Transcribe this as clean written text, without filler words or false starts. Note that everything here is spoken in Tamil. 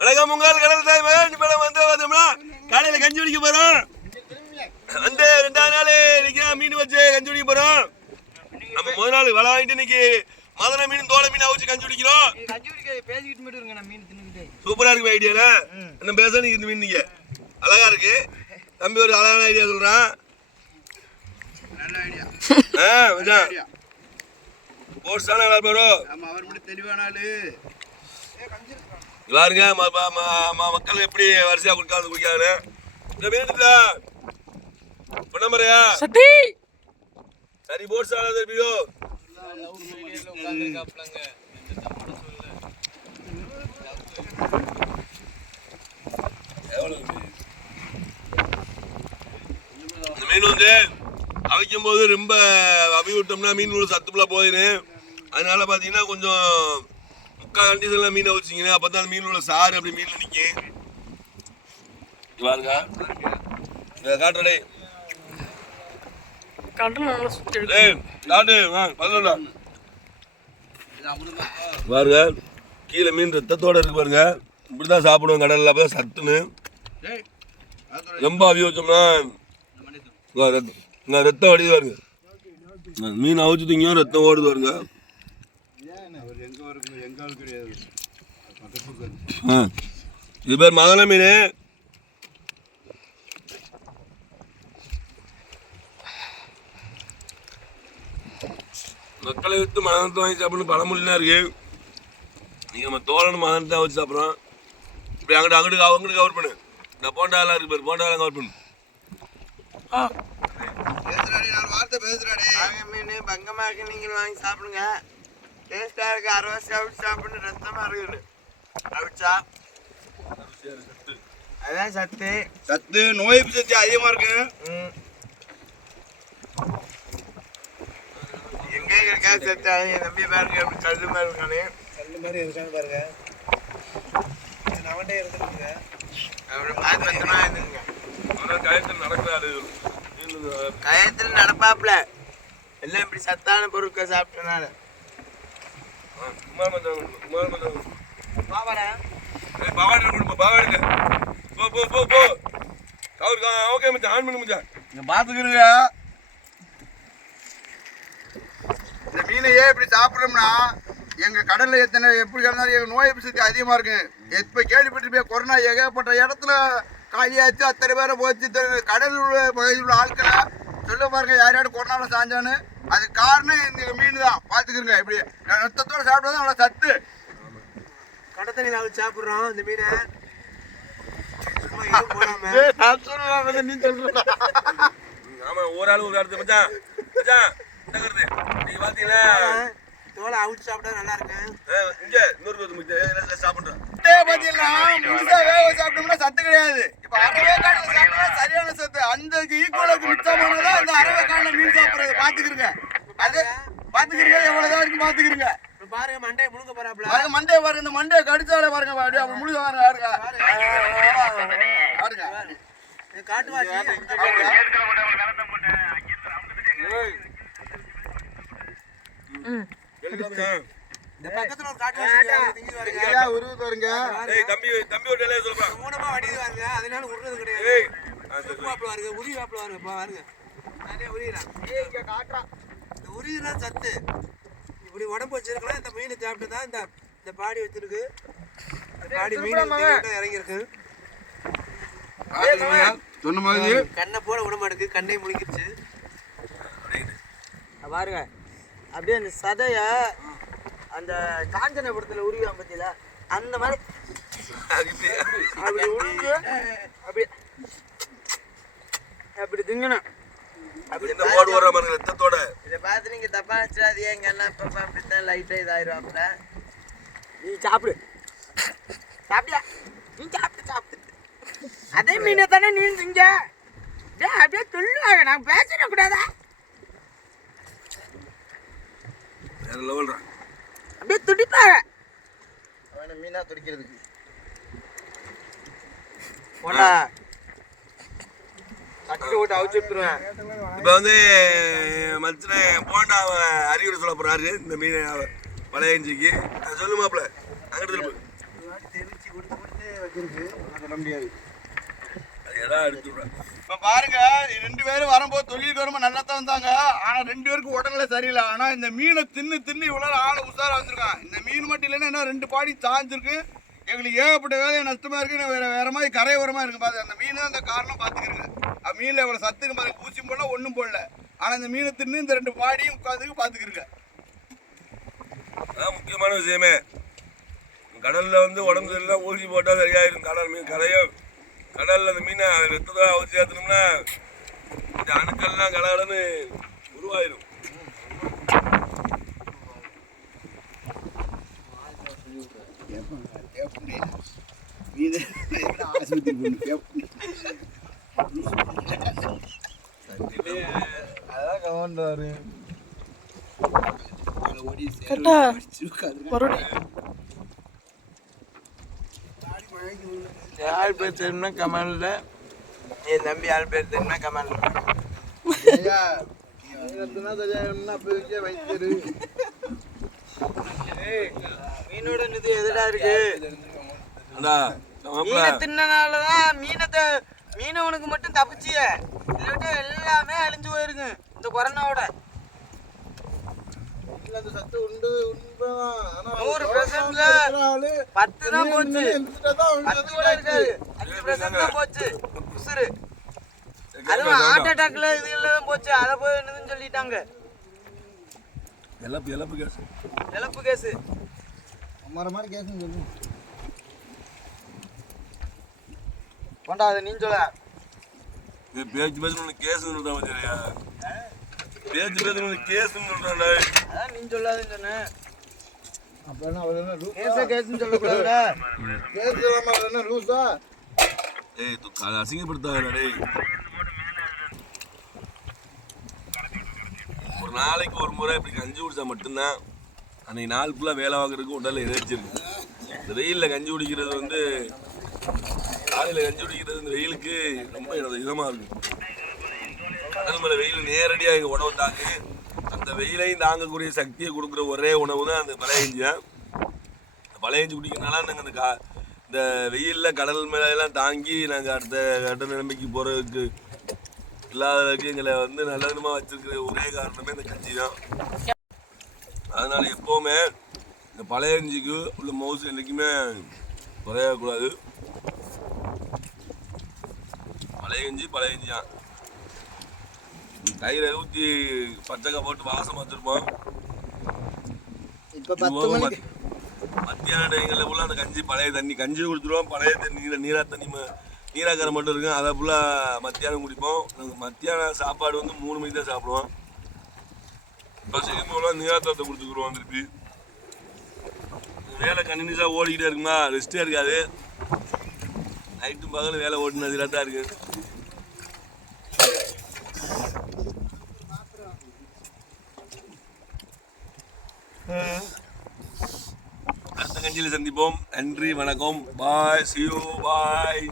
வணக்கம் உங்கள் கடல் தாய் மகன். இப்போ நம்ம வந்து பார்த்தோம்னா காலையில் கஞ்சி குடிக்க போகிறோம். வந்து 2வது நாள் இன்னைக்கு மீன் வச்சு கஞ்சி குடிக்க போகிறோம். நம்ம முதல் நாள் வலை வாங்கிட்டு இன்னைக்கு மதுரை மீன் தோலை மீன் அவிச்சு கஞ்சி குடிக்கிறோம். சூப்பராக இருக்கு ஐடியால. என்ன பேச நீங்க இந்த மீன் நீங்க அழகா இருக்கு. தம்பி ஒரு அழகான ஐடியா சொல்றான். நல்ல ஐடியா. மச்சான் போஸ்டான நல்லா போறோம். ஆமா அவர் மட்டும் தெளிவான ஆளு. பாருங்க மக்கள் எப்படி வரிசையா குடிக்காது குடிக்காது. இந்த மீன்ல பொண்ணமரையா சட்டி சரி போஸ்டான தெரியுதோ. மீன் வந்து அவிக்கும் போது ரொம்ப அவி விட்டோம்னா மீன் உள்ள சத்துப்புல போயிடும். அதனால பாத்தீங்கன்னா கொஞ்சம் முக்கால் கண்டிஷன்ல மீன் அவிச்சிங்கன்னா அப்பதான் அந்த மீன் உள்ள சாறு அப்படி மீன்ல நிக்கும். பாருங்க காட்டுறே பாருங்க கீழே மீன் ரத்தத்தோட இருக்கு பாருங்க. இப்படிதான் சாப்பிடுவோம் கடல்ல. அப்பதான் சத்துன்னு ரொம்ப அவி வச்சோம்னா ரத்தம் வடிது பாருங்க. மீன் அவிச்சு திங்க ரத்தம் ஓடுது பாருங்க. இது பேர் மதன மீன். மக்களை விட்டு மதனத்தை வாங்கி சாப்பிடணும் பழமொழிலாம் இருக்கு. நீங்க நம்ம தோழன் மதனத்தை தான் வச்சு சாப்பிட்றோம். இப்படி அங்கிட்டு கவர் பண்ணு. இந்த போண்டாலாம் இருக்கு பேர் போண்டாலாம் கவர் பண்ணு. வார்த்தை பேசுறாடே. மீன் பங்கமா இருக்கு, நீங்க வாங்கி சாப்பிடுங்க. டேஸ்டா இருக்கு. 6 வருஷம் அவிச்சு சாப்பிட்டு ரத்தமா இருக்குது. அவிச்சா அதான் சத்து. சத்து நோய் சக்தி அதிகமா இருக்கு. எங்க இருக்கா சத்து? அதை நம்பி பாருங்க. எப்படி கல்லு மாதிரி இருக்கானே. கல்லு மாதிரி இருக்கான்னு பாருங்க. அவன்கிட்ட இருக்குங்க. அப்படி பார்த்து பத்திரமா இருந்துங்க. கயத்தில் நடக்கிறாரு. கயத்தில் நடப்பாப்ல எல்லாம் இப்படி சத்தான பொருட்கள் சாப்பிட்டனால. பாத்துக்கிறீங்க இந்த மீனையே இப்படி சாப்பிட்றோம்னா எங்க கடல்ல எத்தனை எப்படி கிடந்தாலும் எங்க நோய் எதிர்ப்பு சக்தி அதிகமா இருக்கு. எப்ப கேள்விப்பட்டு போய் கொரோனா ஏகப்பட்ட இடத்துல காலியாச்சு. அத்தனை பேரை போச்சு. கடல் பகுதியில் உள்ள ஆட்களை சொல்ல பாருங்க யார் யாரும் கொரோனாவில் சாஞ்சான்னு. அது காரணம் இந்த மீன் தான். பார்த்துக்கிறங்க இப்படி ரத்தத்தோட சாப்பிட்றது அவ்வளோ சத்து. கடை தண்ணி நாங்கள் சாப்பிட்றோம் இந்த மீனை. நீ சொல்ற ஆமா ஒரு ஆள் ஒரு இடத்துல மச்சான் மச்சான் நீங்க பாத்தீங்களா தோலை அவிச்சு சாப்பிட்டா நல்லா இருக்கு. இங்க இன்னொரு சாப்பிட்றோம் பாத்தீங்கன்னா முழுசா வேக சாப்பிட்டோம்னா சத்து கிடையாது. இப்ப அரைவே காட்டில் சாப்பிட்டா சரியான சத்து. அந்த ஈக்குவலுக்கு மிச்சமானதான் இந்த அரைவே காட்டில் மீன் சாப்பிடுறது. பாத்துக்கிறங்க அது பாத்துக்கிறீங்க எவ்வளவுதான் இருக்கு பாத்துக்கிறீங்க. பாருங்க மண்டையை முழுங்க போறாப்ல. பாருங்க மண்டையை பாருங்க. இந்த மண்டையை கடிச்சாலே பாருங்க அப்படியே அப்படி முழுங்க பாருங்க. பாருங்க பாருங்க காட்டுவாசி இந்த பக்கத்துல ஒரு காட்டுவாசி உருவு பாருங்க. தம்பி ஒரு டெலே சொல்றா. மூணமா வடிது பாருங்க. அதனால உருறது கிடையாது. சுருப்பாப்ல பாருங்க. உரிவாப்ல பாருங்க. பாருங்க நிறைய உரியறான். இங்க காட்றான். இந்த உரியற சத்து இப்படி உடம்பு வச்சிருக்கலாம். இந்த மீன் சாப்பிட்டு தான் இந்த பாடி வச்சிருக்கு. பாடி மீன் இறங்கி இருக்கு. சொன்ன மாதிரி கண்ணை போட விட மாட்டேங்குது. கண்ணை முழுங்கிருச்சு பாருங்க. அப்படியே அந்த சதைய அந்த காஞ்சனபுரத்துல உருவான் பத்தியில அந்த மாதிரி அப்படி உழுந்து அப்படி அப்படி திங்கணும். அப்படி ஓடு வர மாதிரி ரத்தத்தோட இதை பார்த்து நீங்க தப்பா வச்சிடாது. எங்க அண்ணா அப்பா அப்படித்தான் லைட்டா இதாயிருவாப்ல. நீ சாப்பிடு. சாப்பிட்டியா? நீ சாப்பிடு. அதே மீனை தானே நீ திங்க. அப்படியே சொல்லுவாங்க. நான் பேசிட கூடாதா? வேற லெவல்ரா. அப்படியே துடிப்பாங்க. அவன மீனா துடிக்கிறதுக்கு போடா கட்டி விட்டு அவிச்சு விட்டுருவேன். இப்போ வந்து மச்சனை போண்டா அறிவுரை சொல்ல போறாரு இந்த மீன் பழைய இஞ்சிக்கு. சொல்லுமாப்ல அங்கிட்டு திருப்பு. தெரிச்சு கொடுத்து சொல்ல முடியாது. எடுத்துடுறேன். இப்ப பாருங்க, 2 பேரும் வரும்போது தொழிலுக்கு வரும்போது நல்லா தான் வந்தாங்க. ஆனா 2 பேருக்கு உடல்நிலை சரியில்லை. ஆனா இந்த மீனை தின்னு இவ்வளவு ஆளை உசாரா வச்சிருக்கான். இந்த மீன் மட்டும் இல்லைன்னா என்ன 2 பாடி சாஞ்சிருக்கு. எங்களுக்கு ஏகப்பட்ட வேலையை நஷ்டமா இருக்கு. வேற மாதிரி கரையோரமா இருக்கு. பாத்து அந்த மீன் அந்த காரணம் பாத்துக்கிறீங்க. மீன்ல எவ்வளவு சத்துக்கு பாருங்க. பூச்சி போடல ஒண்ணும் போடல. ஆனா இந்த மீனை தின்னு இந்த 2 பாடியும் உட்காந்துக்கு பாத்துக்கிறீங்க. அதான் முக்கியமான விஷயமே. கடல்ல வந்து உடம்பு எல்லாம் ஊசி போட்டா சரியாயிடும். கடல் மீன் கரையும் கடல்ல அந்த மீனை ரத்தத்தை அவிச்சு ஏற்றணும்னா இந்த அணுக்கள்லாம் கடகடன்னு உருவாயிடும். யார் பேர் தெரியுமா கமெண்ட்ல, என் தம்பி யார் பேர் தெரியுமா கமெண்ட்ல. மீனோட இது எதுடா இருக்கு? மீனை தின்னனாலதான் மீனை உனக்கு மட்டும் தப்பிச்சிய, இல்லாட்டி எல்லாமே அழிஞ்சு போயிருங்க இந்த கொரோனாவோட. 100% 10 தான் போச்சு. 10 கூட இருக்காது. 5% தான் போச்சு உசுறு. அதுவும் ஹார்ட் அட்டாக்ல இதுல தான் போச்சு. அதை போய் என்னதுன்னு சொல்லிட்டாங்க. இழப்பு கேஸ் மாதிரி கேஸ்ன்னு சொல்லு. கொண்டா அதை நீ சொல்ல. பேச்சு பேசணும் கேஸ் சொல்றான். பேச்சு பேசணும் கேஸ் சொல்றான். அதான் நீ சொல்லாதுன்னு சொன்னேன். கேஸ்ன்னு சொல்லக்கூடாதுடா. அசிங்கப்படுத்தாடே. ஒரு நாளைக்கு ஒரு முறை இப்படி கஞ்சி குடிச்சா மட்டும்தான் அன்னைக்கு நாள் ஃபுல்லாக வேலை வாங்குறதுக்கு உடல்ல எனர்ஜி இருக்கு. இந்த வெயிலில் கஞ்சி குடிக்கிறது வந்து காலையில் கஞ்சி குடிக்கிறது இந்த வெயிலுக்கு ரொம்ப இதமாக இருக்கும். கடல் மேலே வெயில் நேரடியாக எங்கள் உணவு தாக்கு. அந்த வெயிலையும் தாங்கக்கூடிய சக்தியை கொடுக்குற ஒரே உணவு தான் அந்த பழையஞ்சி தான். பழையஞ்சி குடிக்கிறதுனால நாங்கள் இந்த வெயிலில் கடல் மேலாம் தாங்கி நாங்கள் அடுத்த கட்ட நிலைமைக்கு போகிறதுக்கு இல்லாததுக்கு எங்களை வந்து நல்ல விதமாக வச்சிருக்கிற ஒரே காரணமே இந்த கஞ்சி தான். அதனால எப்போவுமே இந்த பழையஞ்சிக்கு உள்ள மவுசு என்றைக்குமே குறையக்கூடாது. பழையஞ்சி தான். தயிரை ஊற்றி பச்சைக்காய் போட்டு வாசம் வச்சுருப்போம். மத்தியான டைங்களில் ஃபுல்லாக அந்த கஞ்சி பழைய தண்ணி கஞ்சி குடிச்சிருவோம். பழைய தண்ணி நீராக்கரை மட்டும் இருக்கும். அதை ஃபுல்லாக மத்தியானம் குடிப்போம். நாங்கள் மத்தியான சாப்பாடு வந்து 3 மணிக்கு தான் சாப்பிடுவோம். இப்போ செய்யும்போதெல்லாம் நீராத்தத்தை குடிச்சுக்குருவோம். திருப்பி வேலை கண்டினியூஸாக ஓடிக்கிட்டே இருக்குமா, ரெஸ்ட்டே இருக்காது. நைட்டும் பகலும் வேலை ஓடினது தான் இருக்குது. அடுத்த கஞ்சியில் சந்திப்போம். நன்றி, வணக்கம், பாய், see you, பாய்.